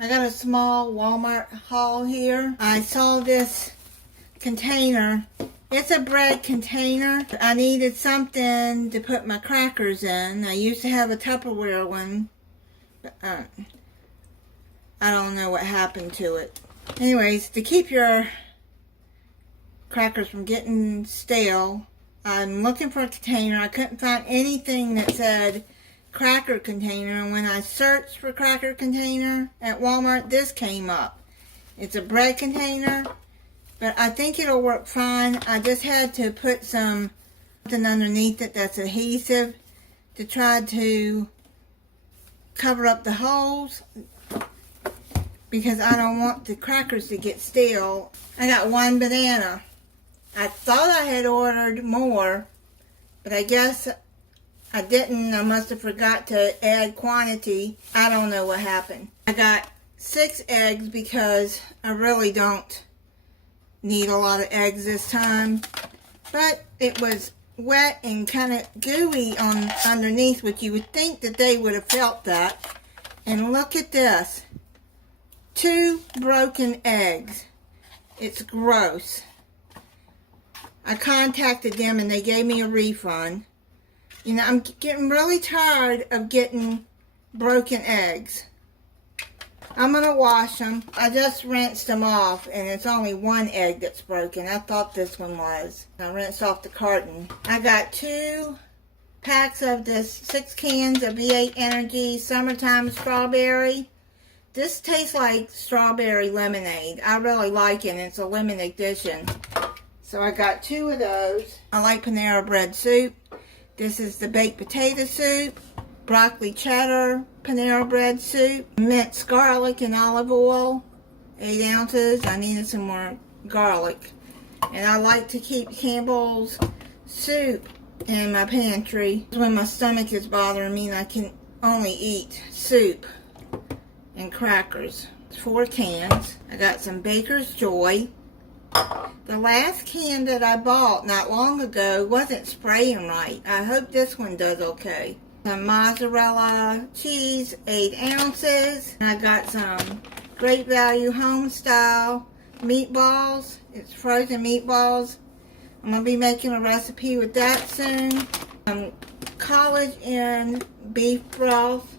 I got a small Walmart haul here. I saw this container. It's a bread container. I needed something to put my crackers in. I used to have a Tupperware one, but I don't know what happened to it. Anyways, to keep your crackers from getting stale, I'm looking for a container. I couldn't find anything that said cracker container, and when I searched for cracker container at Walmart, this came up. It's a bread container, but I think it'll work fine. I just had to put something underneath it that's adhesive to try to cover up the holes, because I don't want the crackers to get stale. I got one banana. I thought I had ordered more, but I guess I didn't. I must have forgot to add quantity. I don't know what happened. I got 6 eggs because I really don't need a lot of eggs this time. But it was wet and kind of gooey on underneath, which you would think that they would have felt that. And look at this. 2 broken eggs. It's gross. I contacted them and they gave me a refund. You know, I'm getting really tired of getting broken eggs. I'm going to wash them. I just rinsed them off, and it's only 1 egg that's broken. I thought this one was. I rinsed off the carton. I got 2 packs of this, 6 cans of V8 Energy Summertime Strawberry. This tastes like strawberry lemonade. I really like it, and it's a limited edition. So I got 2 of those. I like Panera Bread soup. This is the baked potato soup, broccoli cheddar, Panera Bread soup, minced garlic and olive oil, 8 ounces. I needed some more garlic. And I like to keep Campbell's soup in my pantry. When my stomach is bothering me and I can only eat soup and crackers. 4 cans. I got some Baker's Joy. The last can that I bought not long ago wasn't spraying right. I hope this one does okay. Some mozzarella cheese, 8 ounces. I got some Great Value home style meatballs. It's frozen meatballs. I'm going to be making a recipe with that soon. College Inn beef broth.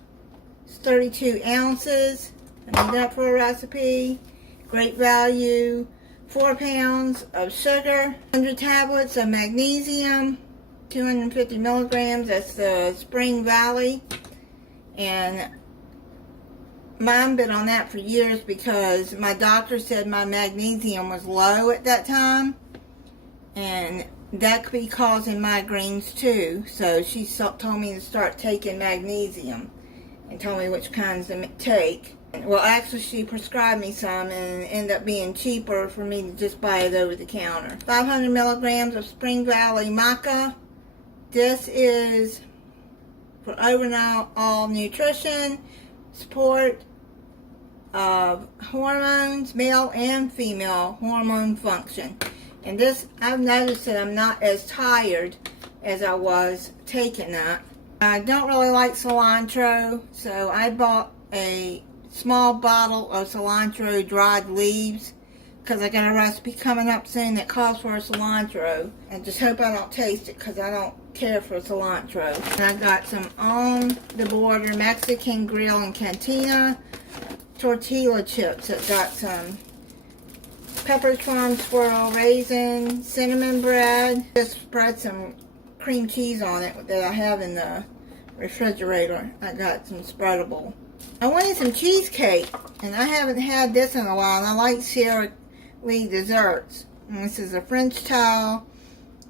It's 32 ounces. I need that for a recipe. Great Value 4 pounds of sugar, 100 tablets of magnesium, 250 milligrams. That's the Spring Valley. And mine been on that for years because my doctor said my magnesium was low at that time. And that could be causing migraines too. So she told me to start taking magnesium and told me which kinds to take. Well, actually, she prescribed me some, and it ended up being cheaper for me to just buy it over the counter. 500 milligrams of Spring Valley maca. This is for overall nutrition, support of hormones, male and female hormone function. And this, I've noticed that I'm not as tired as I was taking that. I don't really like cilantro, so I bought a small bottle of cilantro dried leaves because I got a recipe coming up soon that calls for cilantro. I just hope I don't taste it because I don't care for cilantro. And I got some on the border Mexican grill and cantina tortilla chips. It got some peppercorn swirl raisin, cinnamon bread. Just spread some cream cheese on it that I have in the refrigerator. I got some spreadable. I wanted some cheesecake, and I haven't had this in a while, and I like Sara Lee desserts. And this is a French tile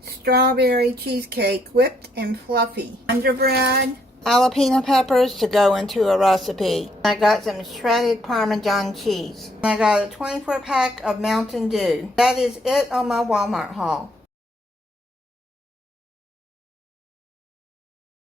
strawberry cheesecake, whipped and fluffy. Gingerbread, jalapeno peppers to go into a recipe. I got some shredded Parmesan cheese. I got a 24 pack of Mountain Dew. That is it on my Walmart haul.